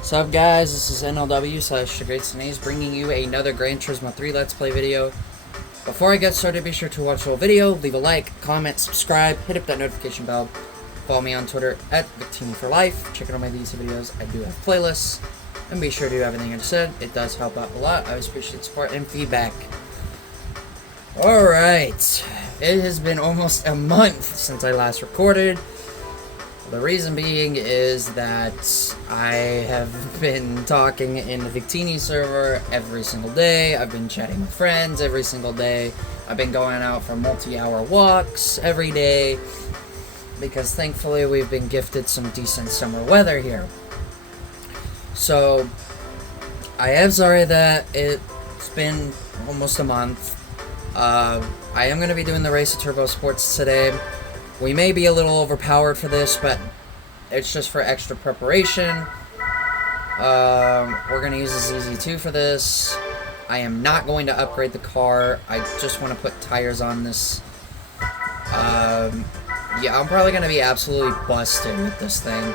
What's up, guys? This is NLW/TheGreatSneeze bringing you another Gran Turismo 3 Let's Play video. Before I get started, be sure to watch the whole video, leave a like, comment, subscribe, hit up that notification bell, follow me on Twitter at VictiniForLife, check out all my DC videos. I do have playlists, and be sure to do everything I just said. It does help out a lot. I always appreciate support and feedback. Alright, it has been almost a month since I last recorded. The reason being is that I have been talking in the Victini server every single day. I've been chatting with friends every single day. I've been going out for multi-hour walks every day because thankfully we've been gifted some decent summer weather here. So I am sorry that it's been almost a month. I am going to be doing the Race of Turbo Sports today. We may be a little overpowered for this, but it's just for extra preparation. We're going to use the ZZ2 for this. I am not going to upgrade the car. I just want to put tires on this. Yeah, I'm probably going to be absolutely busted with this thing.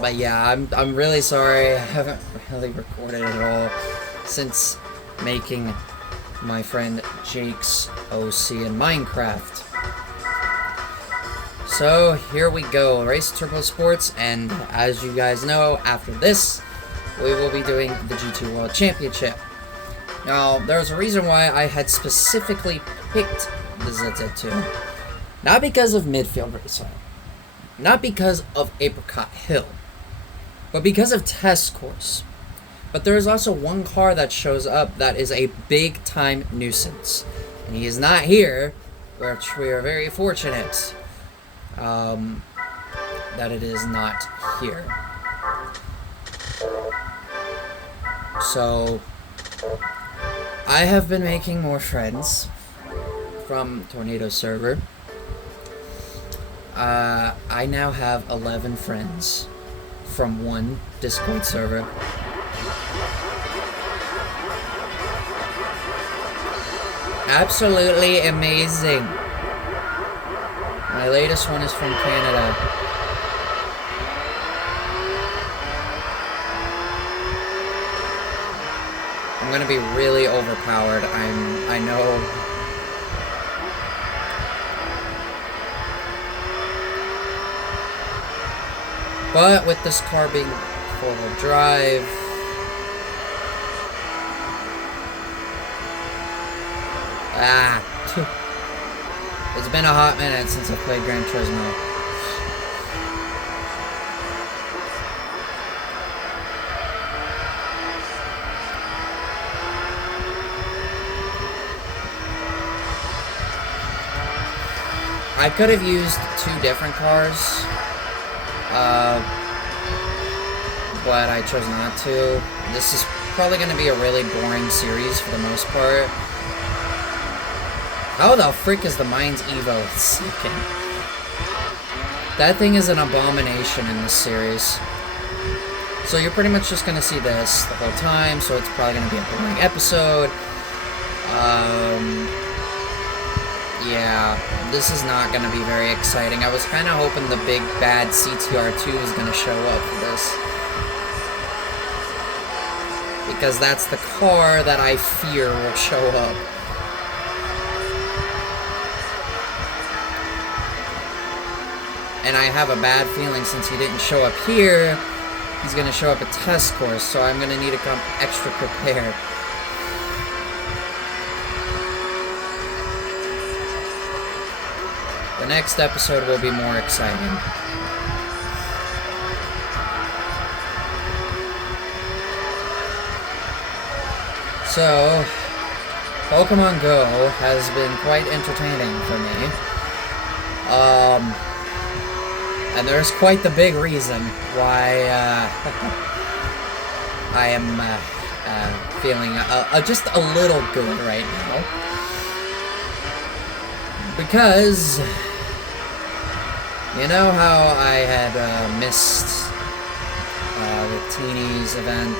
But yeah, I'm really sorry. I haven't really recorded at all since making my friend Jake's OC in Minecraft. So here we go, Race Turbo Sports, and as you guys know, after this, we will be doing the GT World Championship. Now, there's a reason why I had specifically picked the ZZ2. Not because of midfield racing, not because of Apricot Hill, but because of test course. But there is also one car that shows up that is a big-time nuisance, and he is not here, which we are very fortunate that it is not here. So I have been making more friends from Tornado server. I now have 11 friends from one Discord server. Absolutely amazing. My latest one is from Canada. I'm gonna be really overpowered. I know. But with this car being four-wheel drive, it's been a hot minute since I played Gran Turismo. I could have used two different cars, but I chose not to. This is probably going to be a really boring series for the most part. How the frick is the Mines Evo second? That thing is an abomination in this series. So you're pretty much just going to see this the whole time, so it's probably going to be a boring episode. Yeah, this is not going to be very exciting. I was kind of hoping the big bad CTR2 was going to show up for this. Because that's the car that I fear will show up. And I have a bad feeling since he didn't show up here, he's going to show up at test course, so I'm going to need to come extra prepared. The next episode will be more exciting. So, Pokemon Go has been quite entertaining for me. And there's quite the big reason why I am feeling just a little good right now. Because, you know how I had missed Victini's event,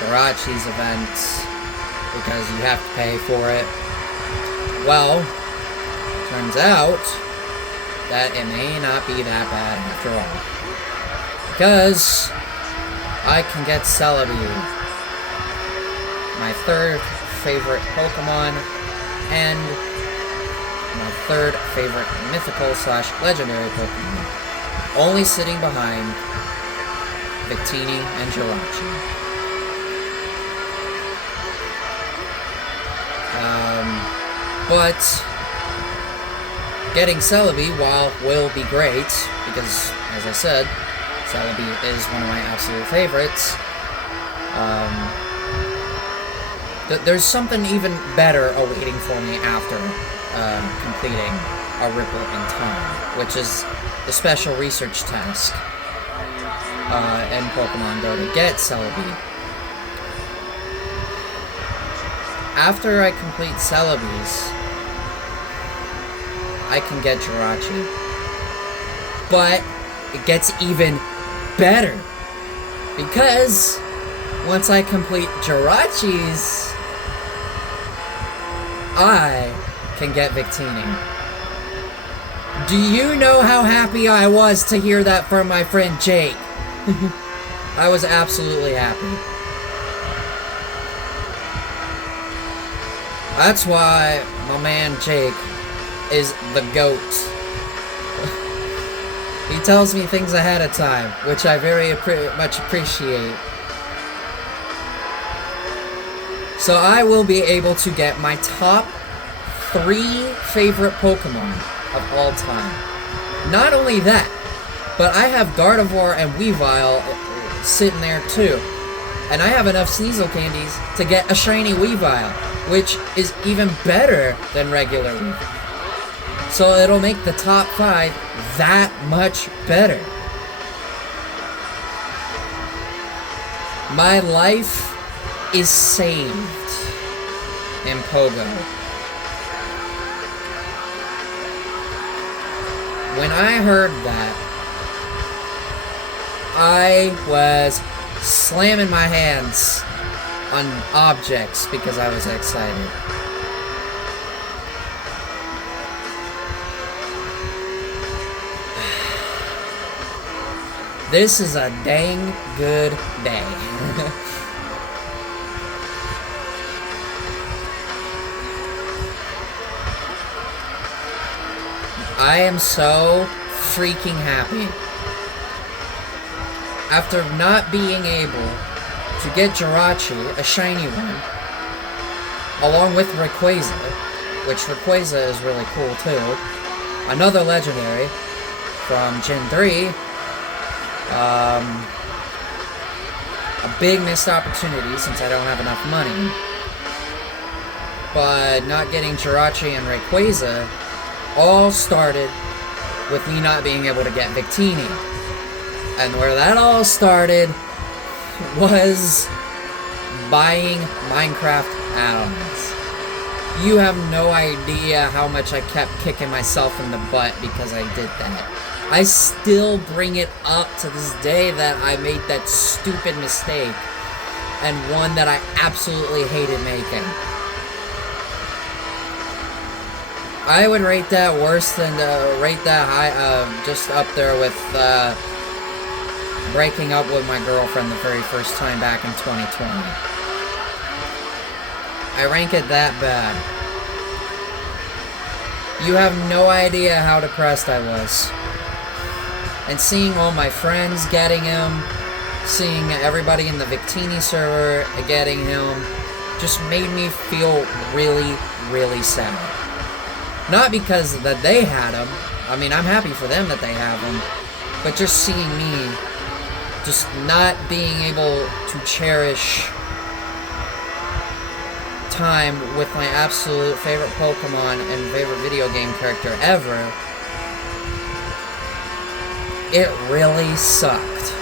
Jirachi's event, because you have to pay for it? Well, turns out that it may not be that bad after all. Because I can get Celebi, my third favorite Pokemon, and my third favorite mythical / legendary Pokemon, only sitting behind Victini and Jirachi. But getting Celebi, while will be great, because, as I said, Celebi is one of my absolute favorites, there's something even better awaiting for me after completing a Ripple in Time, which is the special research task in Pokemon Go to get Celebi. After I complete Celebi's, I can get Jirachi. But it gets even better, because once I complete Jirachi's, I can get Victini. Do you know how happy I was to hear that from my friend Jake? I was absolutely happy. That's why my man Jake is the GOAT. He tells me things ahead of time, which I very much appreciate. So I will be able to get my top 3 favorite Pokemon of all time. Not only that, but I have Gardevoir and Weavile sitting there too. And I have enough Sneasel candies to get a shiny Weavile, which is even better than regular Weavile. So it'll make the top 5 that much better. My life is saved in Pogo. When I heard that, I was slamming my hands on objects because I was excited. This is a dang good day. I am so freaking happy. After not being able to get Jirachi, a shiny one, along with Rayquaza, which Rayquaza is really cool too, another legendary from Gen 3, a big missed opportunity since I don't have enough money. But not getting Jirachi and Rayquaza all started with me not being able to get Victini. And where that all started was buying Minecraft add-ons. You have no idea how much I kept kicking myself in the butt because I did that. I still bring it up to this day that I made that stupid mistake, and one that I absolutely hated making. I would rate that worse than rate that high, just up there with breaking up with my girlfriend the very first time back in 2020. I rank it that bad. You have no idea how depressed I was. And seeing all my friends getting him, seeing everybody in the Victini server getting him, just made me feel really, really sad. Not because that they had him. I mean, I'm happy for them that they have him. But just seeing me just not being able to cherish time with my absolute favorite Pokemon and favorite video game character ever, it really sucked.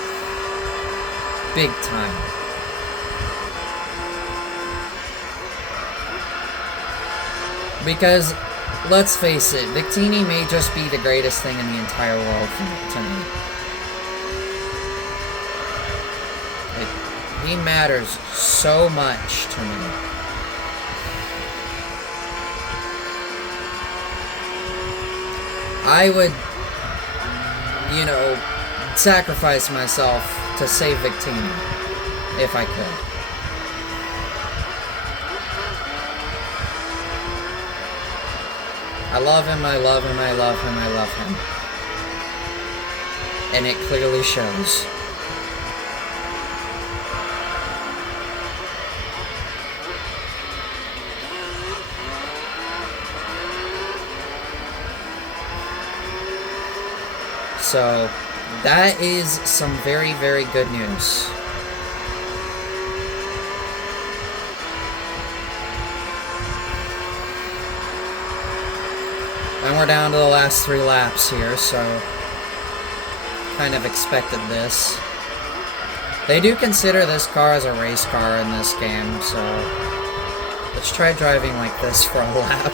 Big time. Because, let's face it, Victini may just be the greatest thing in the entire world to me. He matters so much to me. I would, sacrifice myself to save Victini, if I could. I love him, I love him, I love him, I love him. And it clearly shows. So, that is some very, very good news. And we're down to the last 3 laps here, so kind of expected this. They do consider this car as a race car in this game, so let's try driving like this for a lap.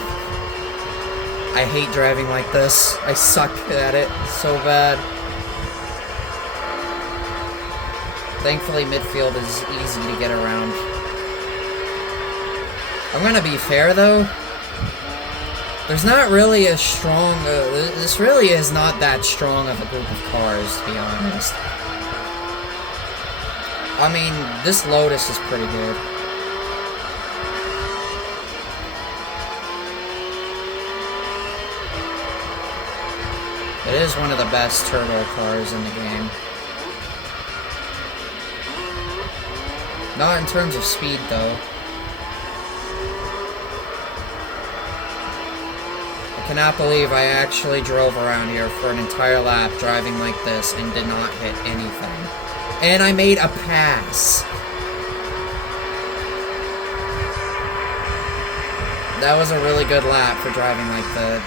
I hate driving like this. I suck at it so bad. Thankfully, midfield is easy to get around. I'm gonna be fair, though. There's not really a strong... this really is not that strong of a group of cars, to be honest. I mean, this Lotus is pretty good. It is one of the best turbo cars in the game. Not in terms of speed, though. I cannot believe I actually drove around here for an entire lap driving like this and did not hit anything. And I made a pass. That was a really good lap for driving like that.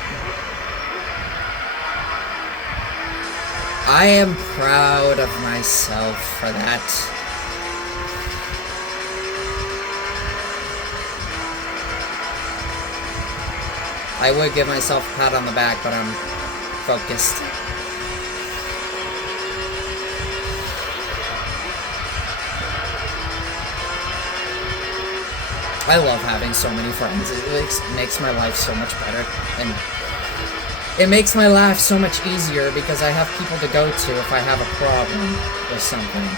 I am proud of myself for that. I would give myself a pat on the back, but I'm focused. I love having so many friends. It makes my life so much better. And it makes my life so much easier because I have people to go to if I have a problem with something.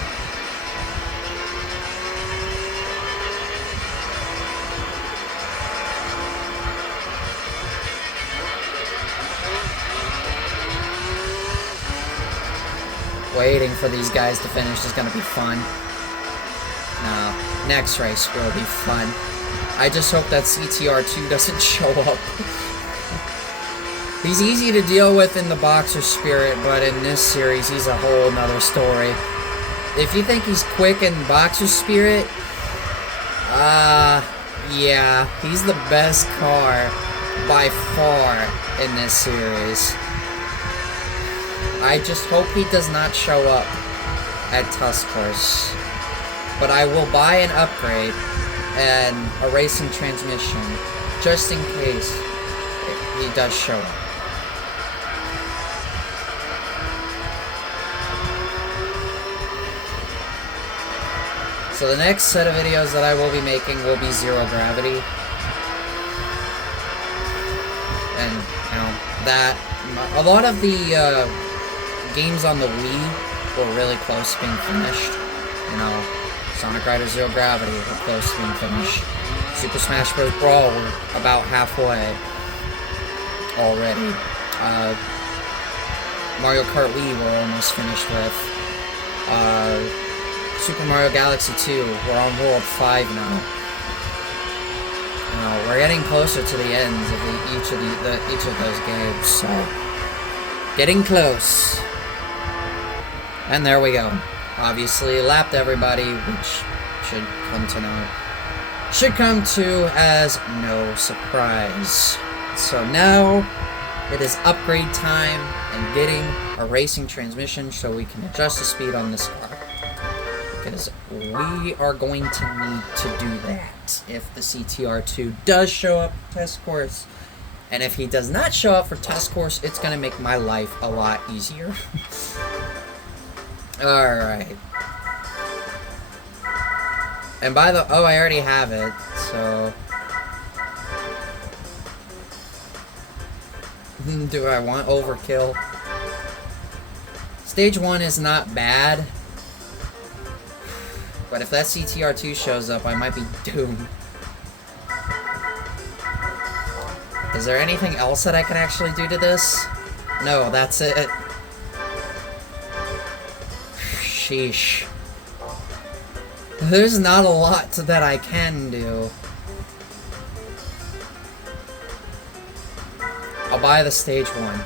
Waiting for these guys to finish is gonna be fun. No, next race will be fun. I just hope that CTR2 doesn't show up. He's easy to deal with in the Boxer Spirit, but in this series, he's a whole nother story. If you think he's quick in Boxer Spirit, yeah, he's the best car by far in this series. I just hope he does not show up at Tusk Course. But I will buy an upgrade and a racing transmission just in case he does show up. So the next set of videos that I will be making will be Zero Gravity. And, you know, that... A lot of the games on the Wii were really close to being finished. You know, Sonic Rider Zero Gravity were close to being finished. Super Smash Bros. Brawl were about halfway already. Mario Kart Wii we're almost finished with. Super Mario Galaxy 2, we're on World 5 now. We're getting closer to the ends of each of those games, so getting close. And there we go. Obviously, lapped everybody, which should come to as no surprise. So now it is upgrade time and getting a racing transmission so we can adjust the speed on this car. Because we are going to need to do that if the CTR2 does show up for Test Course. And if he does not show up for Test Course, it's going to make my life a lot easier. Alright. And by the... Oh, I already have it, so... Do I want overkill? Stage 1 is not bad. But if that CTR2 shows up, I might be doomed. Is there anything else that I can actually do to this? No, that's it. Sheesh. There's not a lot that I can do. I'll buy the stage 1.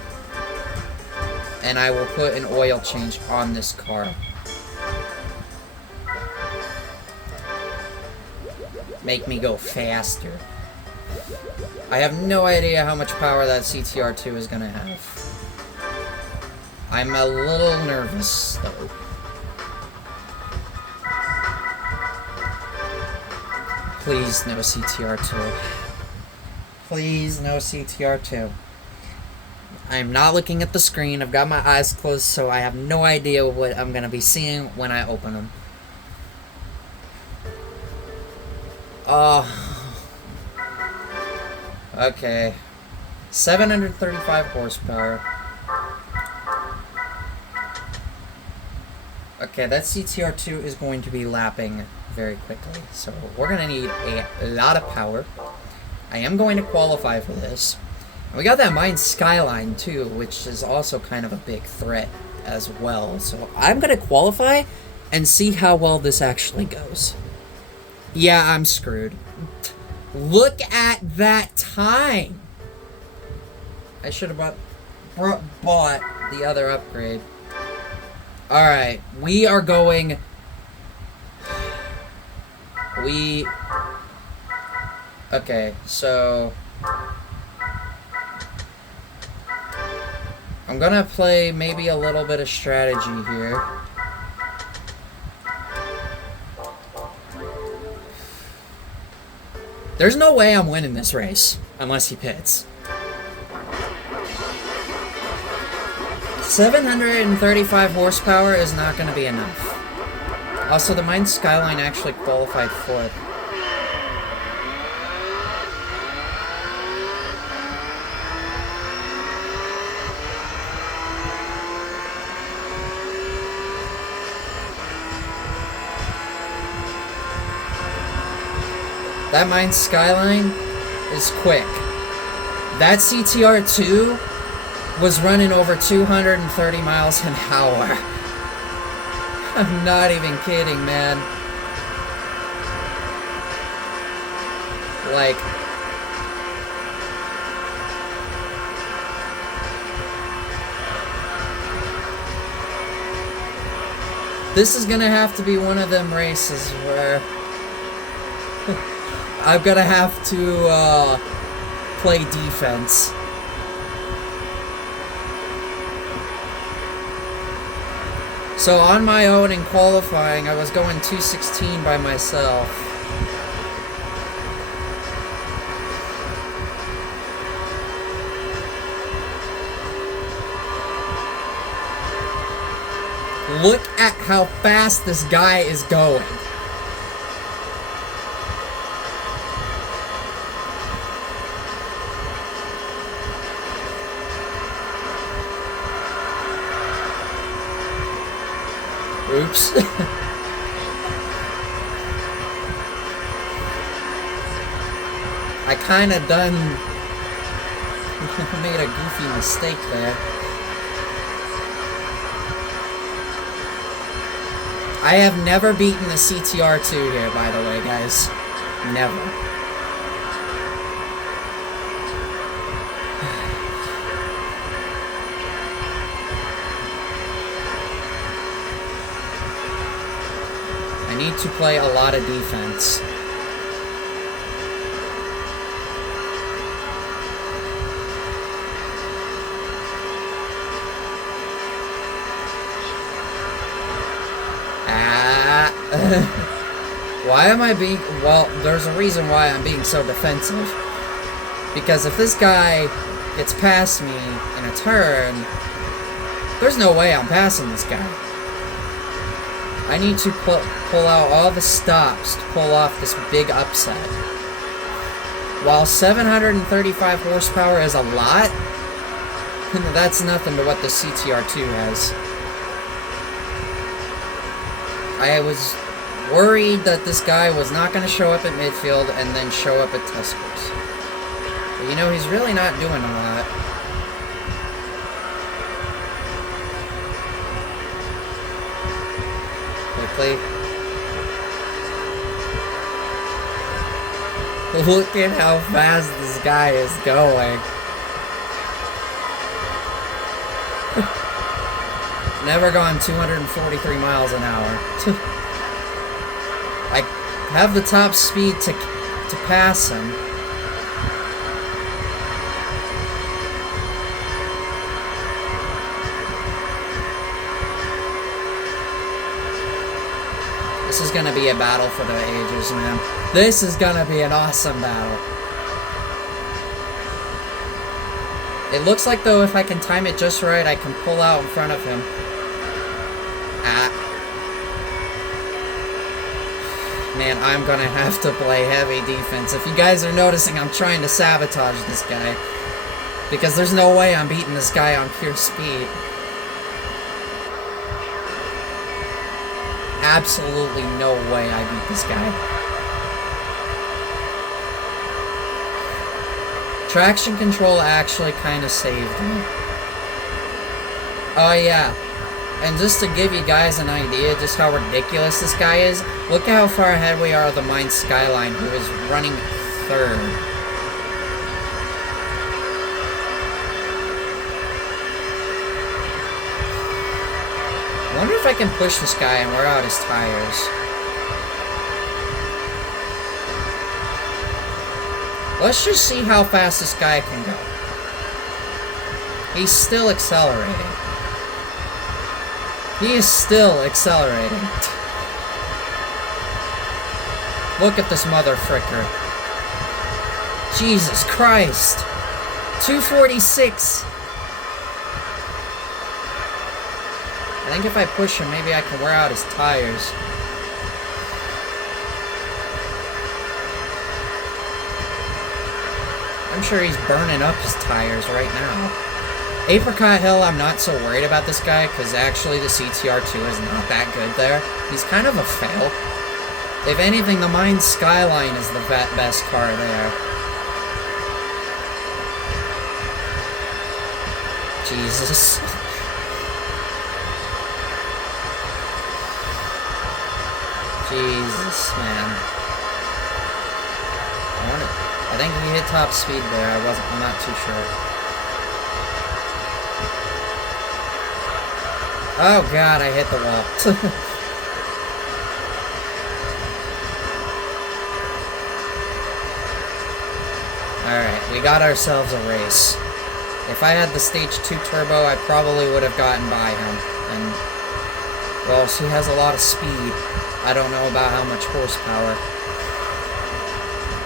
And I will put an oil change on this car. Make me go faster. I have no idea how much power that CTR2 is gonna have. I'm a little nervous, though. Please, no CTR2. Please, no CTR2. I'm not looking at the screen. I've got my eyes closed, so I have no idea what I'm gonna be seeing when I open them. Okay. 735 horsepower. Okay, that CTR2 is going to be lapping very quickly, so we're gonna need a lot of power. I am going to qualify for this. And we got that mine skyline too, which is also kind of a big threat as well. So I'm gonna qualify and see how well this actually goes. Yeah, I'm screwed. Look at that time! I should have bought the other upgrade. Alright, we are going... Okay, so... I'm gonna play maybe a little bit of strategy here. There's no way I'm winning this race, unless he pits. 735 horsepower is not going to be enough. Also, the mine skyline actually qualified fourth. That mine skyline is quick. That CTR2 was running over 230 miles an hour. I'm not even kidding, man. Like... This is gonna have to be one of them races where... I'm gonna have to, play defense. So on my own in qualifying, I was going 216 by myself. Look at how fast this guy is going. Oops. I kinda made a goofy mistake there. I have never beaten the CTR2 here, by the way, guys. Never. I need to play a lot of defense. Why am I being... Well, there's a reason why I'm being so defensive. Because if this guy gets past me in a turn, there's no way I'm passing this guy. I need to pull out all the stops to pull off this big upset. While 735 horsepower is a lot, that's nothing to what the CTR2 has. I was worried that this guy was not going to show up at midfield and then show up at test course. But you know, he's really not doing a lot. Quickly. Look at how fast this guy is going. Never gone 243 miles an hour. I have the top speed to pass him. This is gonna be a battle for the ages, man. This is gonna be an awesome battle. It looks like, though, if I can time it just right, I can pull out in front of him. Man, I'm gonna have to play heavy defense. If you guys are noticing, I'm trying to sabotage this guy. Because there's no way I'm beating this guy on pure speed. Absolutely no way I beat this guy. Traction control actually kind of saved me. Oh yeah. And just to give you guys an idea just how ridiculous this guy is, look how far ahead we are of the Mine Skyline, who is running third. I wonder if I can push this guy and wear out his tires. Let's just see how fast this guy can go. He's still accelerating. He is still accelerating. Look at this mother fricker. Jesus Christ. 246. I think if I push him, maybe I can wear out his tires. I'm sure he's burning up his tires right now. Apricot Hill, I'm not so worried about this guy, because actually the CTR2 is not that good there. He's kind of a fail. If anything, the Mine Skyline is the best car there. Jesus. Jesus, man. I think he hit top speed there. I'm not too sure. Oh god, I hit the wall. Alright, we got ourselves a race. If I had the Stage 2 Turbo, I probably would have gotten by him. And, well, he has a lot of speed. I don't know about how much horsepower.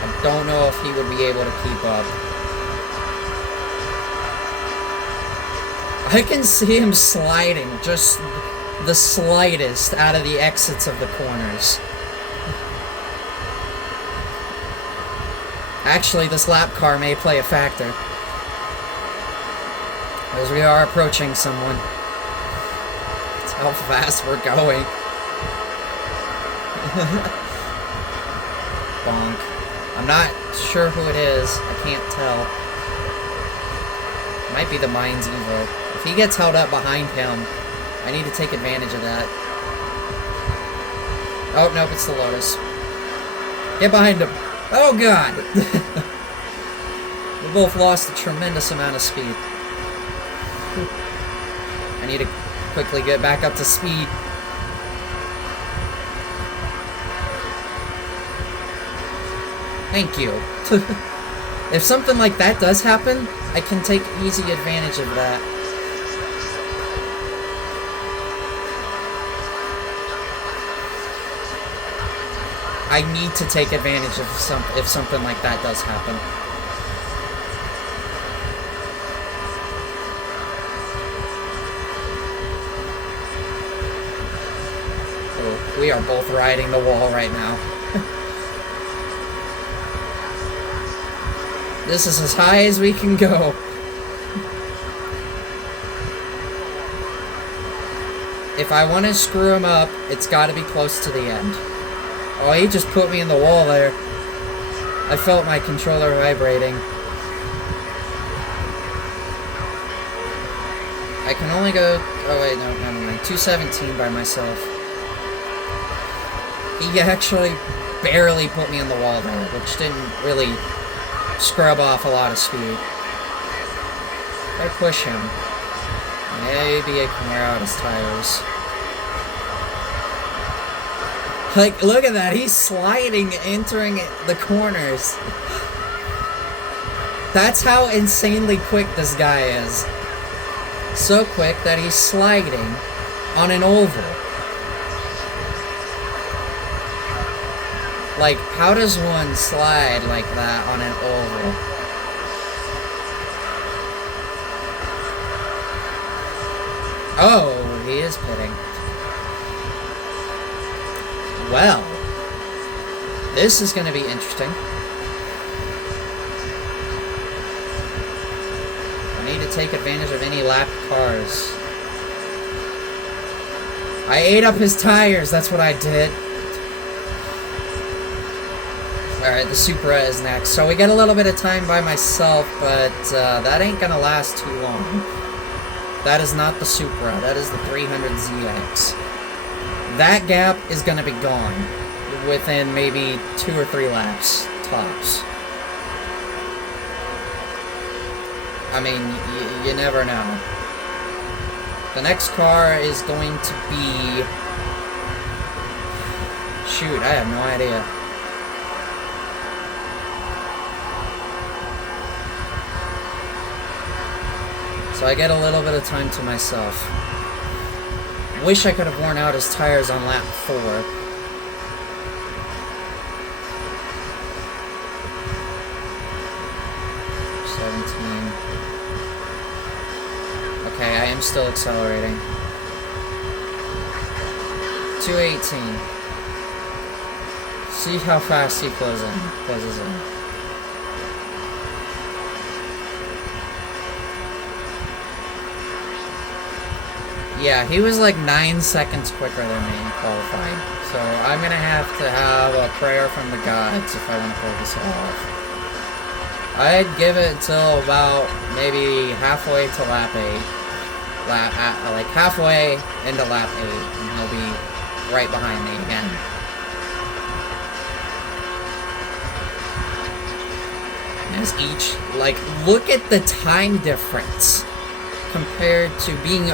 I don't know if he would be able to keep up. I can see him sliding just the slightest out of the exits of the corners. Actually, this lap car may play a factor. As we are approaching someone. That's how fast we're going. Bonk. I'm not sure who it is. I can't tell. It might be the Mines Evo. If he gets held up behind him, I need to take advantage of that. Oh, nope, it's the Lotus. Get behind him. Oh, God! We both lost a tremendous amount of speed. I need to quickly get back up to speed. Thank you. If something like that does happen, I can take easy advantage of that. I need to take advantage of if something like that does happen. Oh, we are both riding the wall right now. This is as high as we can go. if I want to screw him up, it's got to be close to the end. Oh, he just put me in the wall there. I felt my controller vibrating. I can only go... Oh, wait, no, never mind. 217 by myself. He actually barely put me in the wall there, which didn't really scrub off a lot of speed. If I push him, maybe I can wear out his tires. Like, look at that. He's sliding, entering the corners. That's how insanely quick this guy is. So quick that he's sliding on an oval. Like, how does one slide like that on an oval? Oh, he is pitting. Well, this is going to be interesting. I need to take advantage of any lapped cars. I ate up his tires, that's what I did. Alright, the Supra is next. So we get a little bit of time by myself, but that ain't going to last too long. That is not the Supra, that is the 300ZX. That gap is going to be gone within maybe 2 or 3 laps, tops. I mean, you never know. The next car is going to be... Shoot, I have no idea. So I get a little bit of time to myself. Wish I could have worn out his tires on lap 4. 17. Okay, I am still accelerating. 218. See how fast he closes in. Yeah, he was like 9 seconds quicker than me in qualifying. So I'm going to have a prayer from the gods if I want to pull this off. I'd give it till about maybe halfway to lap 8. Like halfway into lap 8, and he'll be right behind me again. As each, like, look at the time difference compared to being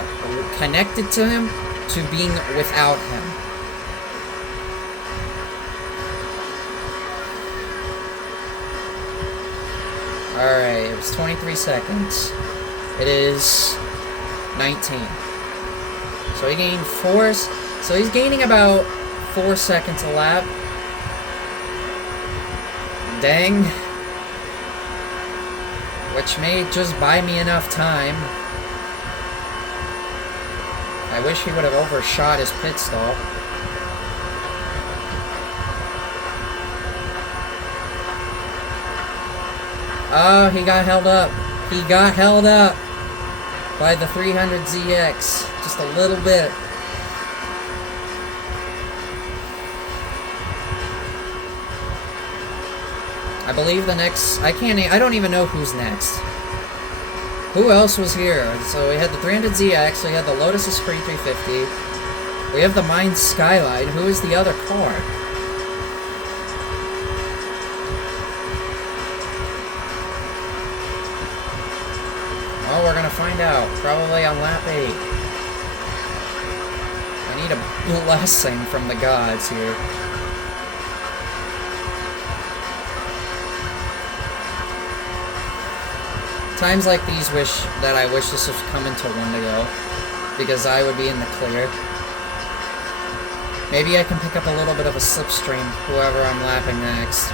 connected to him to being without him. Alright, it was 23 seconds. It is 19. So he gained 4. So he's gaining about 4 seconds a lap. Dang. Which may just buy me enough time. I wish he would have overshot his pit stop. Oh, he got held up. He got held up by the 300ZX. Just a little bit. I believe the next... I don't even know who's next. Who else was here? So we had the 300ZX, we had the Lotus Esprit 350, we have the Mine Skyline. Who is the other car? Well, we're gonna find out. Probably on lap 8. I need a blessing from the gods here. Times like these I wish this was coming to 1 to go, because I would be in the clear. Maybe I can pick up a little bit of a slipstream, whoever I'm lapping next.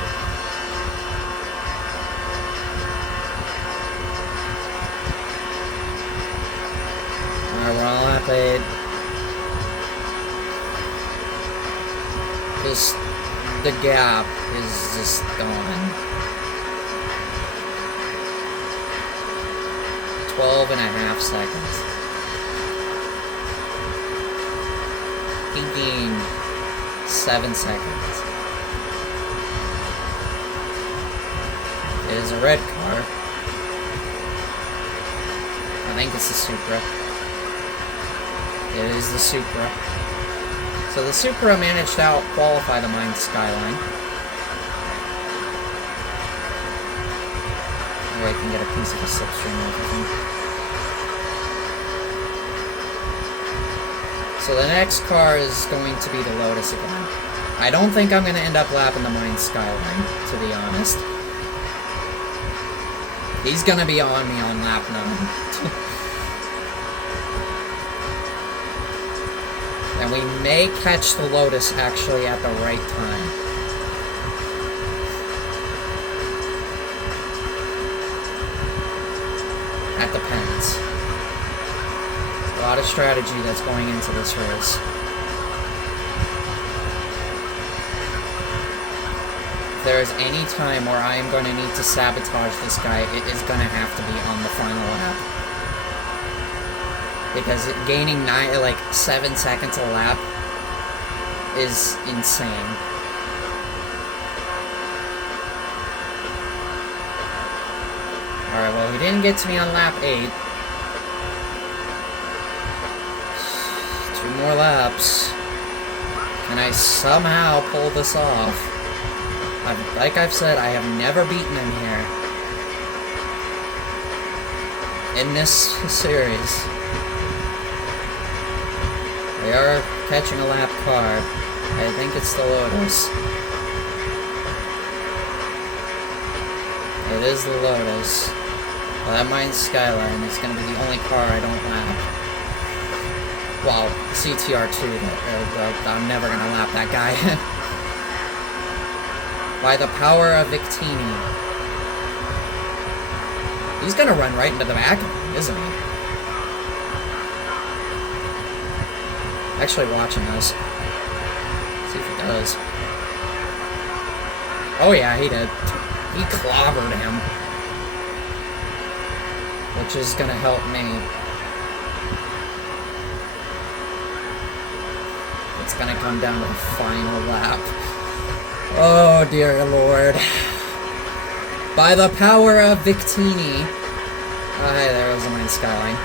Alright, we're on lap 8. The gap is just gone. 12.5 seconds. he gained 7 seconds. It is a red car. I think it's the Supra. It is the Supra. So the Supra managed to out-qualify the Mine Skyline. Maybe I can get a piece of the slipstream off of him. So the next car is going to be the Lotus again. I don't think I'm going to end up lapping the Mine Skyline, to be honest. He's going to be on me on lap 9. And we may catch the Lotus actually at the right time. That depends. A lot of strategy that's going into this race. If there is any time where I am going to need to sabotage this guy, it is going to have to be on the final lap. Because gaining 7 seconds a lap is insane. Alright, well, he didn't get to me on lap 8. 2 more laps. Can I somehow pull this off? Like I've said, I have never beaten him here in this series. We are catching a lap car. I think it's the Lotus. It is the Lotus. Well, that Mine Skyline is going to be the only car I don't lap. Well, CTR2, I'm never going to lap that guy. By the power of Victini. He's going to run right into the back of me, isn't he? Actually watching this. See if he does. Oh yeah, he did. He clobbered him. Which is gonna help me. It's gonna come down to the final lap. Oh dear lord. By the power of Victini. Oh hey, there was the Mine Skyline.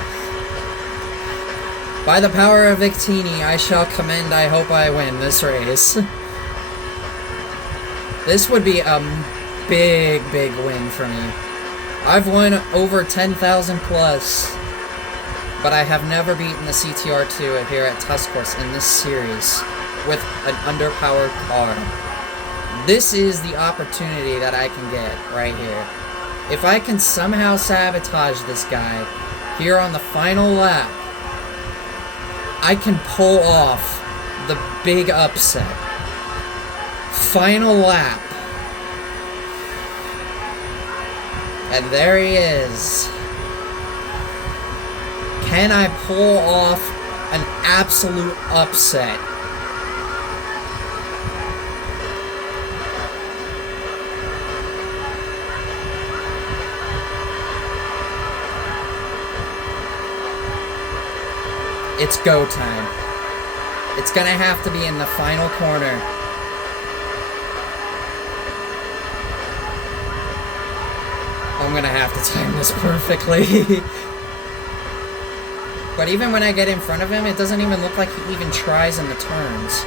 By the power of Victini, I shall commend, I hope I win this race. This would be a big, big win for me. I've won over 10,000 plus, but I have never beaten the CTR2 here at Tuscourse in this series with an underpowered car. This is the opportunity that I can get right here. If I can somehow sabotage this guy here on the final lap, I can pull off the big upset. Final lap. And there he is. Can I pull off an absolute upset? It's go time. It's gonna have to be in the final corner. I'm gonna have to time this perfectly. But even when I get in front of him, it doesn't even look like he even tries in the turns.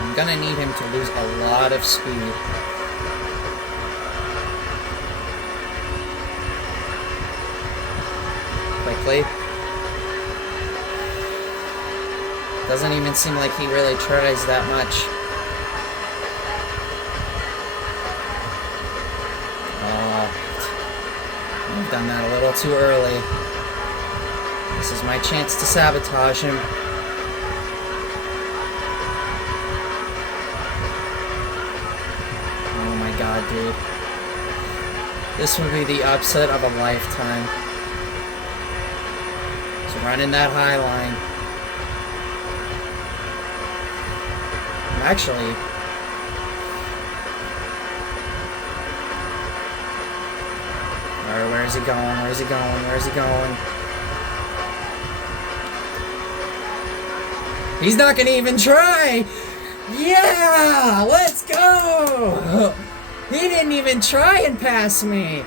I'm gonna need him to lose a lot of speed. Quickly. Doesn't even seem like he really tries that much. I've done that a little too early. This is my chance to sabotage him. Oh my god, dude. This would be the upset of a lifetime. He's running that high line. Actually, Alright, where is he going? Where is he going? Where is he going? He's not gonna even try! Yeah! Let's go! He didn't even try and pass me!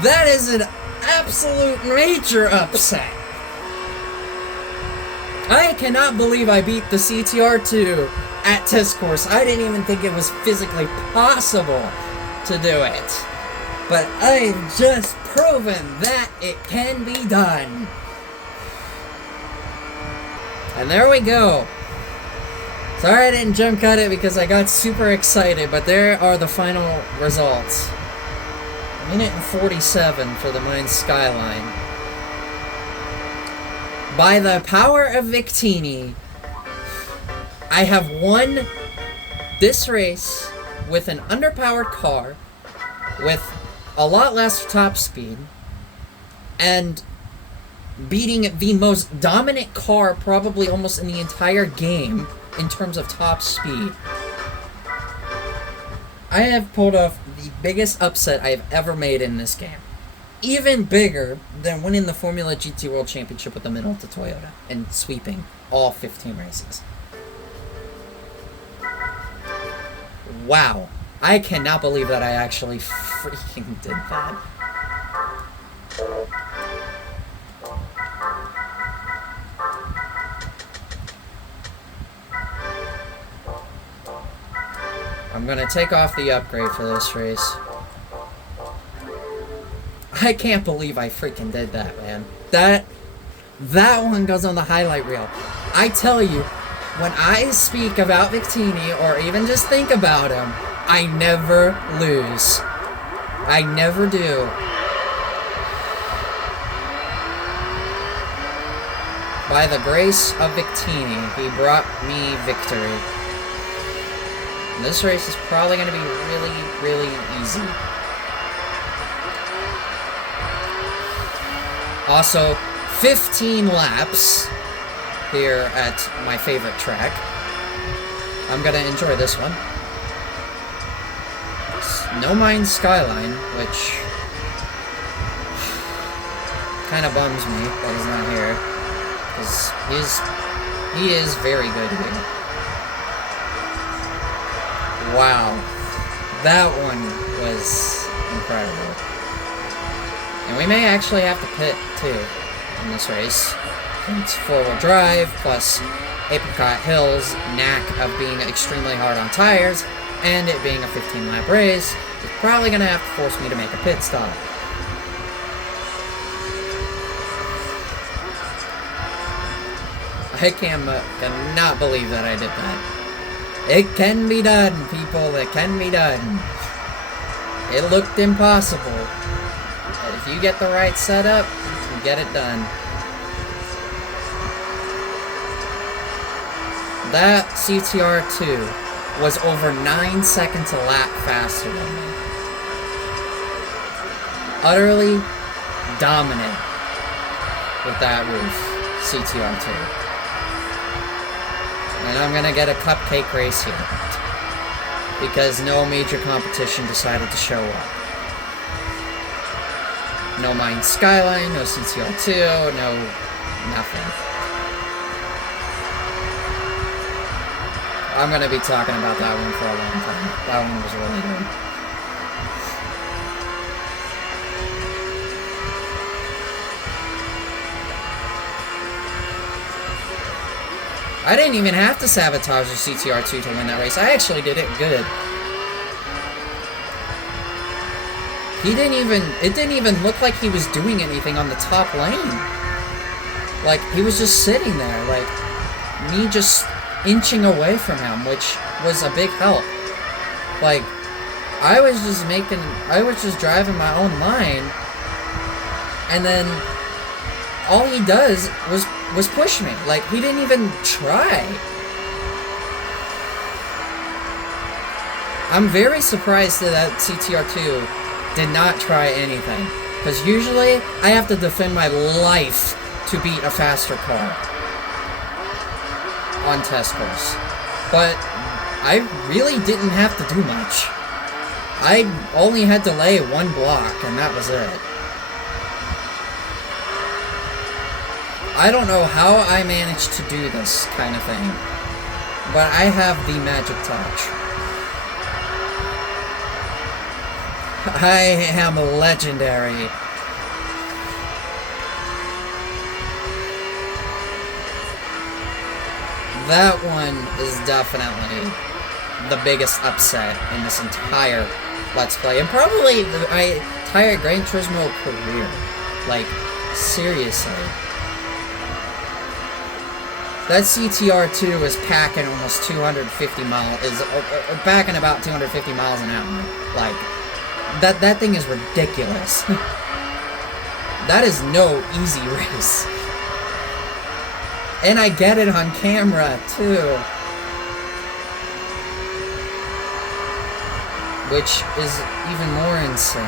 That is an absolute major upset! I cannot believe I beat the CTR2 at test course. I didn't even think it was physically possible to do it. But I've just proven that it can be done. And there we go. Sorry I didn't jump cut it because I got super excited, but there are the final results. 1:47 for the Mine Skyline. By the power of Victini, I have won this race with an underpowered car, with a lot less top speed, and beating the most dominant car probably almost in the entire game in terms of top speed. I have pulled off the biggest upset I have ever made in this game. Even bigger than winning the Formula GT World Championship with the Minolta Toyota and sweeping all 15 races. Wow. I cannot believe that I actually freaking did that. I'm gonna take off the upgrade for this race. I can't believe I freaking did that, man. That one goes on the highlight reel. I tell you, when I speak about Victini, or even just think about him, I never lose. I never do. By the grace of Victini, he brought me victory. And this race is probably going to be really, really easy. Also, 15 laps here at my favorite track. I'm going to enjoy this one. No Mine Skyline, which kind of bums me that he's not here, because he is very good here. Wow, that one was incredible. And we may actually have to pit too in this race. It's four-wheel drive plus Apricot Hill's knack of being extremely hard on tires, and it being a 15-lap race, it's probably going to have to force me to make a pit stop. I cannot believe that I did that. It can be done, people. It can be done. It looked impossible. But if you get the right setup, you can get it done. That CTR2 was over 9 seconds a lap faster than me. Utterly dominant with that roof, CTR2. And I'm gonna get a cupcake race here, because no major competition decided to show up. No Mine Skyline, no CTR2, no nothing. I'm gonna be talking about that one for a long time. That one was really good. I didn't even have to sabotage the CTR2 to win that race. I actually did it good. It didn't even look like he was doing anything on the top lane. Like, he was just sitting there, like, me just inching away from him, which was a big help. Like, I was just driving my own line, and then all he does was push me. Like, he didn't even try. I'm very surprised that CTR2 did not try anything, because usually I have to defend my life to beat a faster car on test course. But I really didn't have to do much. I only had to lay one block, and that was it. I don't know how I managed to do this kind of thing, but I have the magic touch. I am legendary. That one is definitely the biggest upset in this entire Let's Play, and probably my entire Gran Turismo career. Like, seriously. That CTR2 is packing almost 250 miles, packing about 250 miles an hour. Like, that thing is ridiculous. That is no easy race. And I get it on camera, too. Which is even more insane.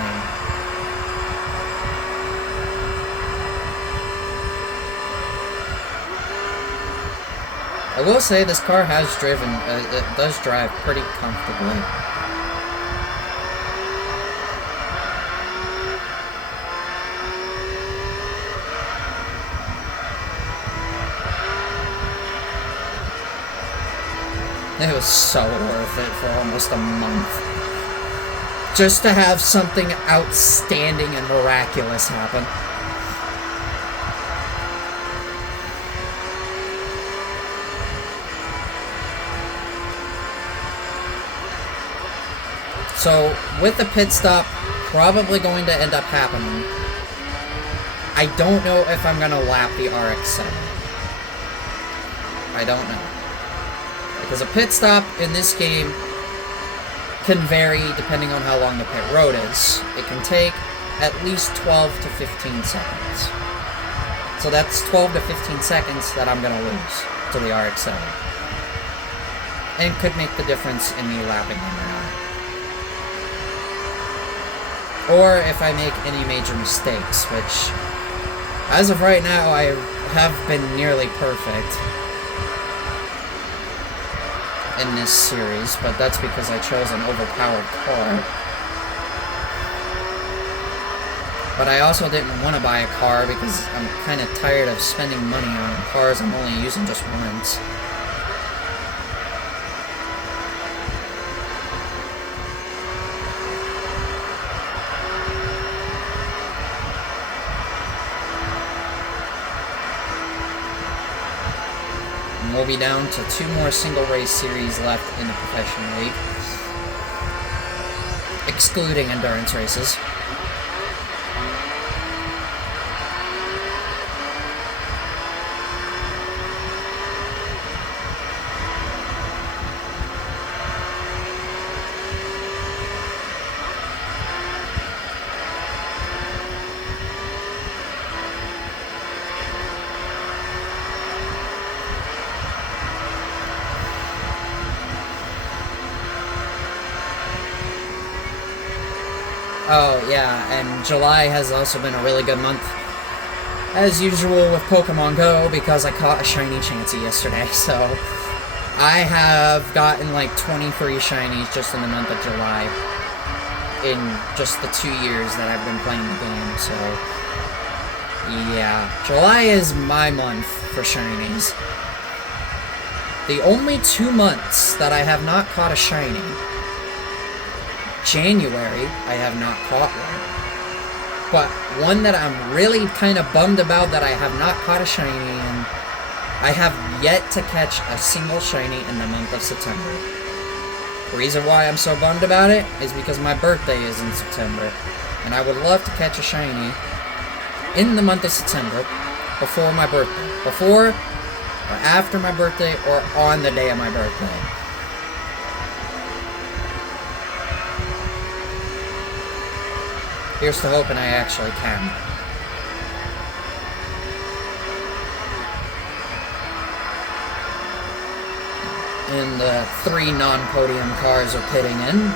I will say this car has driven, it does drive pretty comfortably. It was so worth it for almost a month. Just to have something outstanding and miraculous happen. So, with the pit stop probably going to end up happening, I don't know if I'm going to lap the RX-7. I don't know. Because a pit stop in this game can vary depending on how long the pit road is. It can take at least 12 to 15 seconds. So that's 12 to 15 seconds that I'm going to lose to the RX-7. And could make the difference in me lapping him or not. Or if I make any major mistakes, which, as of right now, I have been nearly perfect in this series, but that's because I chose an overpowered car. But I also didn't want to buy a car because I'm kind of tired of spending money on cars I'm only using just once. We'll be down to 2 more single race series left in the professional league, excluding endurance races. Oh, yeah, and July has also been a really good month, as usual with Pokemon Go, because I caught a shiny Chansey yesterday, so I have gotten like 23 shinies just in the month of July, in just the 2 years that I've been playing the game, so yeah, July is my month for shinies. The only 2 months that I have not caught a shiny. January, I have not caught one. But one that I'm really kind of bummed about that I have not caught a shiny in, I have yet to catch a single shiny in the month of September. The reason why I'm so bummed about it is because my birthday is in September, and I would love to catch a shiny in the month of September before my birthday. Before or after my birthday or on the day of my birthday. Here's to hoping I actually can. And the 3 non-podium cars are pitting in.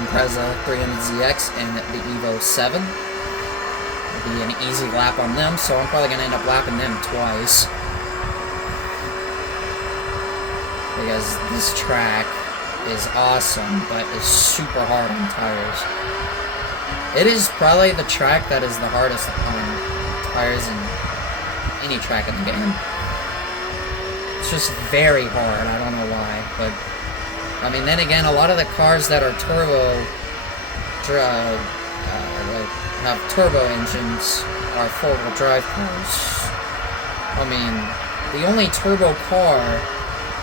Impreza 300ZX and the Evo 7. It'll be an easy lap on them, so I'm probably going to end up lapping them twice. Because this track is awesome, but is super hard on tires. It is probably the track that is the hardest on tires in any track in the game. It's just very hard. I don't know why, but I mean, then again, a lot of the cars that are like have turbo engines are four-wheel drive cars. I mean, the only turbo car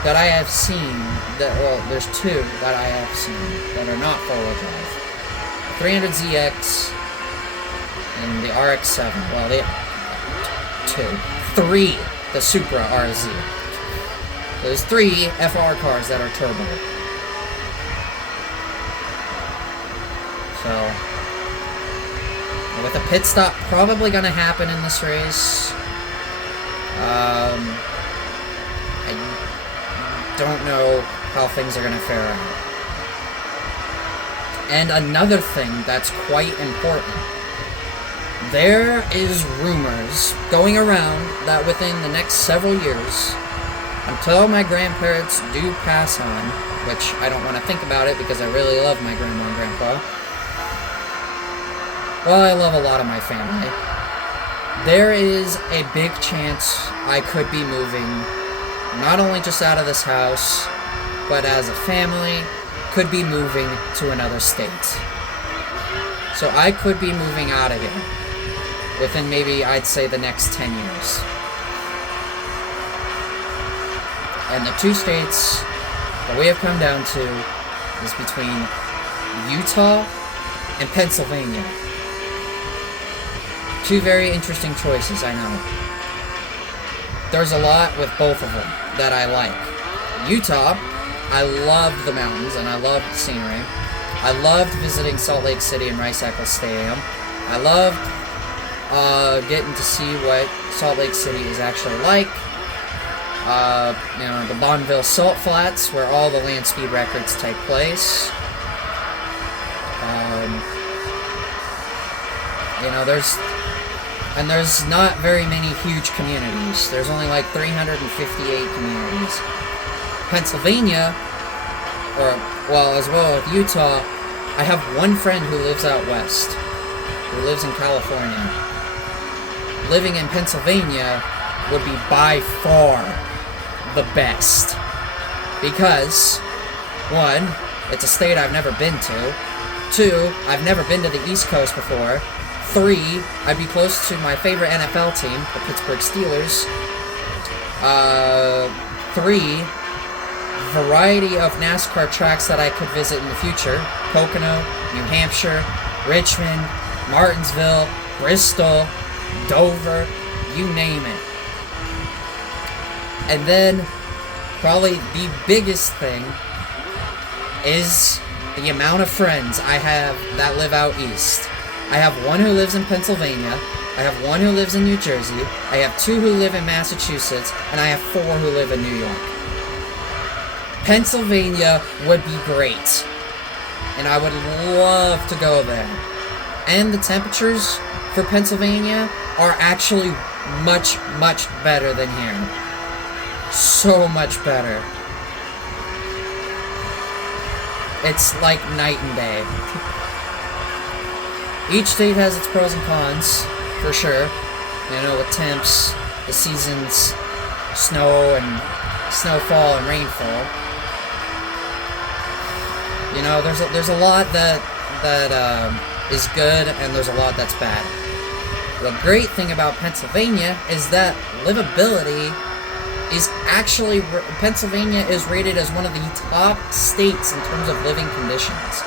that I have seen there's two that I have seen that are not four-wheel drive: 300ZX and the RX-7. Well, three, the Supra RZ. There's 3 FR cars that are turbo. So, with a pit stop probably going to happen in this race, I don't know how things are going to fare out. And another thing that's quite important. There is rumors going around that within the next several years, until my grandparents do pass on, which I don't want to think about it because I really love my grandma and grandpa. Well, I love a lot of my family. There is a big chance I could be moving, not only just out of this house, but as a family, could be moving to another state. So I could be moving out of here within maybe, I'd say, the next 10 years. And the 2 states that we have come down to is between Utah and Pennsylvania. 2 very interesting choices, I know. There's a lot with both of them that I like. Utah, I loved the mountains and I loved the scenery. I loved visiting Salt Lake City and Rice-Eccles Stadium. I loved getting to see what Salt Lake City is actually like. The Bonneville Salt Flats, where all the land speed records take place. There's not very many huge communities. There's only like 358 communities. Pennsylvania, as well as Utah, I have one friend who lives out west, who lives in California. Living in Pennsylvania would be by far the best. Because, 1, it's a state I've never been to. 2, I've never been to the East Coast before. 3, I'd be close to my favorite NFL team, the Pittsburgh Steelers. 3, variety of NASCAR tracks that I could visit in the future. Pocono, New Hampshire, Richmond, Martinsville, Bristol, Dover, you name it. And then, probably the biggest thing is the amount of friends I have that live out east. I have one who lives in Pennsylvania, I have one who lives in New Jersey, I have 2 who live in Massachusetts, and I have 4 who live in New York. Pennsylvania would be great, and I would love to go there. And the temperatures for Pennsylvania are actually much, much better than here. So much better. It's like night and day. Each state has its pros and cons, for sure. With temps, the seasons, snow and snowfall and rainfall. There's a lot that is good, and there's a lot that's bad. The great thing about Pennsylvania is that livability is actually, Pennsylvania is rated as one of the top states in terms of living conditions.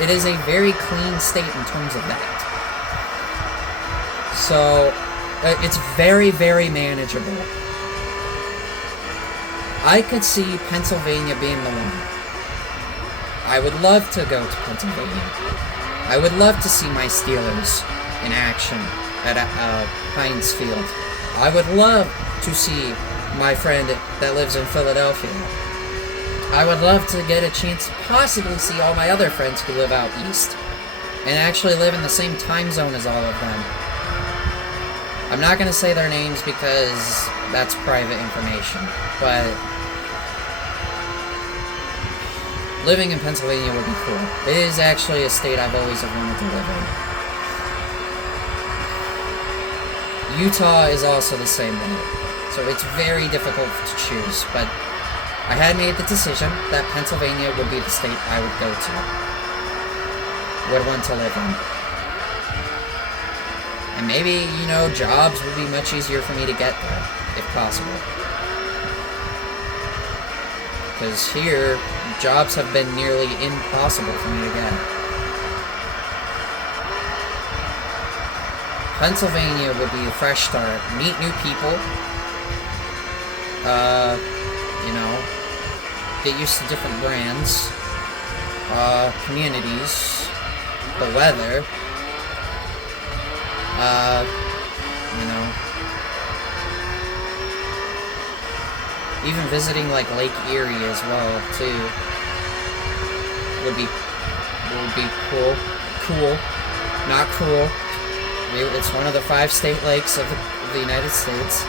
It is a very clean state in terms of that. So, it's very, very manageable. I could see Pennsylvania being the one. I would love to go to Pennsylvania. I would love to see my Steelers in action at Heinz Field. I would love to see my friend that lives in Philadelphia. I would love to get a chance to possibly see all my other friends who live out east and actually live in the same time zone as all of them. I'm not going to say their names because that's private information, but living in Pennsylvania would be cool. It is actually a state I've always wanted to live in. Utah is also the same way, so it's very difficult to choose, but I had made the decision that Pennsylvania would be the state I would go to, would want to live in. And maybe, you know, jobs would be much easier for me to get there, if possible. Because here, jobs have been nearly impossible for me to get. Pennsylvania would be a fresh start. Meet new people. You know, get used to different brands. Communities. The weather. You know, even visiting like Lake Erie as well too would be cool. Not cruel. It's one of the 5 state lakes of the United States.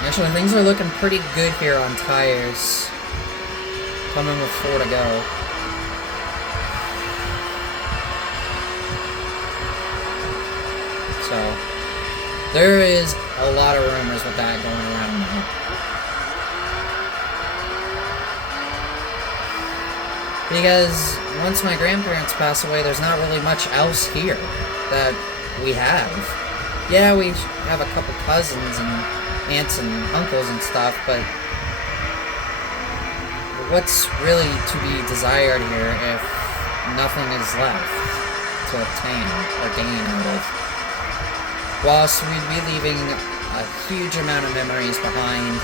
Actually, things are looking pretty good here on tires. Coming with 4 to go. So, there is a lot of rumors with that going around now. Because once my grandparents pass away, there's not really much else here that we have. Yeah, we have a couple cousins and aunts and uncles and stuff, but what's really to be desired here if nothing is left to obtain or gain out of? Whilst we'd be leaving a huge amount of memories behind,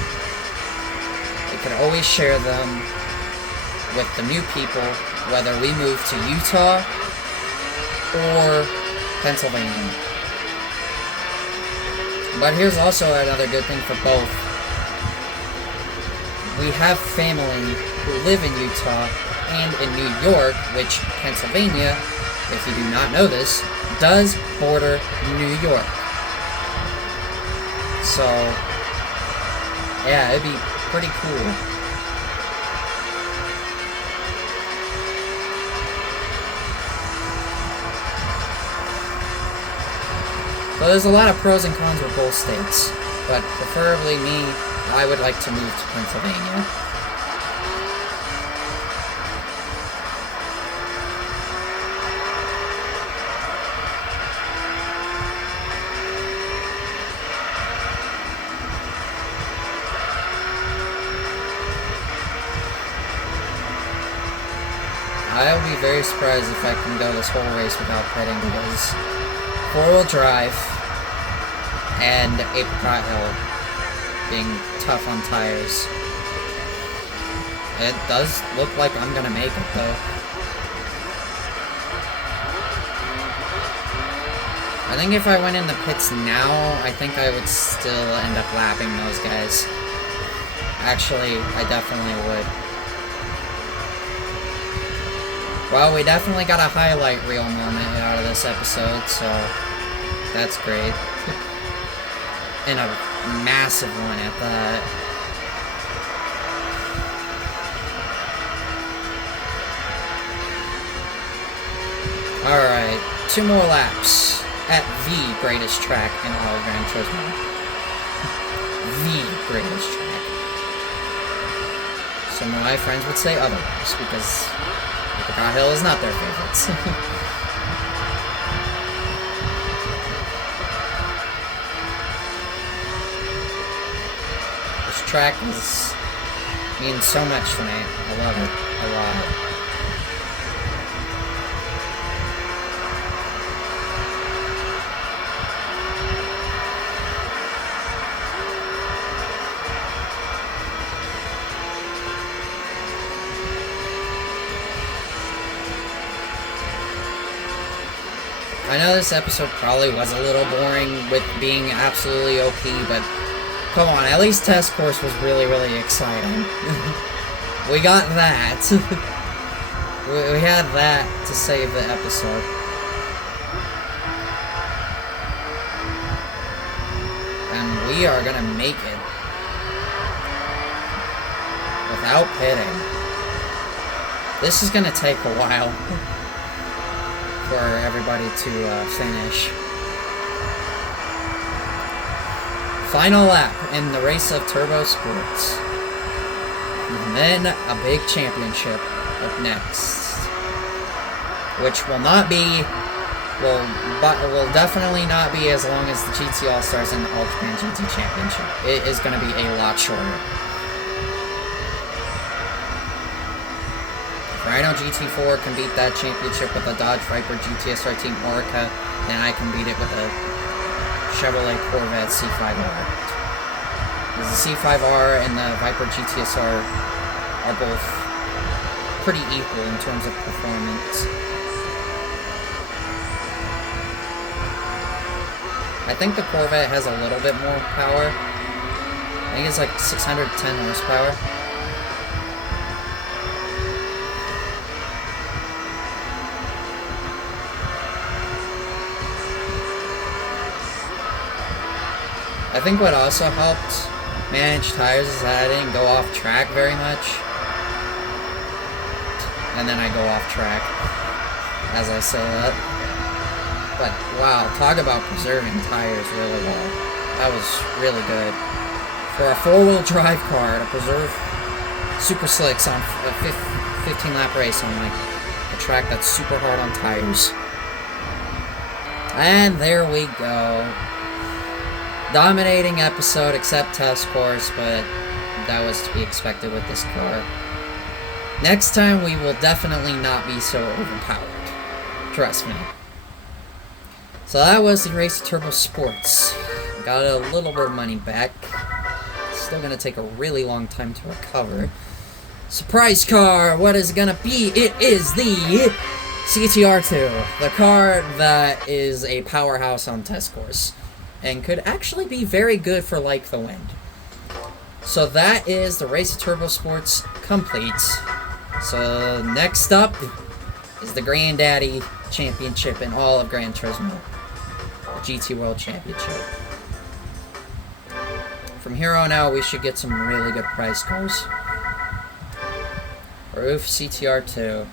we could always share them with the new people, whether we move to Utah or Pennsylvania. But here's also another good thing for both. We have family who live in Utah and in New York, which Pennsylvania, if you do not know this, does border New York. So, yeah, it'd be pretty cool. So there's a lot of pros and cons with both states, but preferably me, I would like to move to Pennsylvania. I'll be very surprised if I can go this whole race without pitting, because 4-wheel drive and apricot hill being tough on tires. It does look like I'm gonna make it though. I think if I went in the pits now, I think I would still end up lapping those guys. Actually, I definitely would. Well, we definitely got a highlight reel moment out of this episode, so that's great. And a massive one at that. Alright, 2 more laps at the greatest track in all of Gran Turismo. The greatest track. Some of my friends would say otherwise, because Apricot Hill is not their favorites. This track means so much to me. I love it a lot. I know this episode probably was a little boring with being absolutely OP, but come on, at least Test Course was really, really exciting. We got that. We had that to save the episode. And we are gonna make it. without pitting. This is going to take a while for everybody to finish. Final lap in the race of Turbo Sports. And then a big championship up next. Which will not be... will definitely not be as long as the GT All-Stars and the All Japan GT Championship. It is going to be a lot shorter. Rhino GT4 can beat that championship with a Dodge Viper GTSR Team Orica, and I can beat it with a Chevrolet Corvette C5R. Because the C5R and the Viper GTSR are both pretty equal in terms of performance. I think the Corvette has a little bit more power. I think it's like 610 horsepower. I think what also helped manage tires is that I didn't go off track very much. And then I go off track as I say that. But wow, talk about preserving tires really well. That was really good. For a four-wheel drive car to preserve super slicks on a 15-lap race on like a track that's super hard on tires. And there we go. Dominating episode except test course, but that was to be expected with this car. Next time we will definitely not be so overpowered. Trust me. So that was the race of Turbo Sports. Got a little bit of money back. Still gonna take a really long time to recover. Surprise car! What is it gonna be? It is the CTR2. The car that is a powerhouse on test course. And could actually be very good for Like the Wind. So that is the race of Turbo Sports complete. So next up is the Granddaddy Championship in all of Gran Turismo. GT World Championship. From here on out, we should get some really good price cars. Roof CTR2.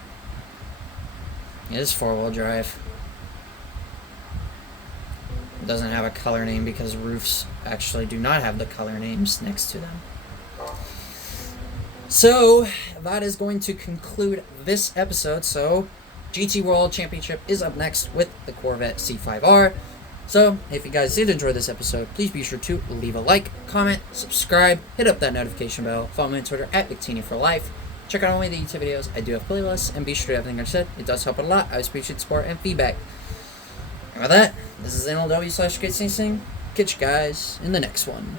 It is four-wheel drive. It doesn't have a color name because roofs actually do not have the color names next to them. So, that is going to conclude this episode. So, GT World Championship is up next with the Corvette C5R. So, if you guys did enjoy this episode, please be sure to leave a like, comment, subscribe, hit up that notification bell, follow me on Twitter at VictiniForLife. Check out all my YouTube videos. I do have playlists, and be sure to everything I said. It does help a lot. I appreciate support and feedback. And with that, this is NLW/GateSing. Catch you guys in the next one.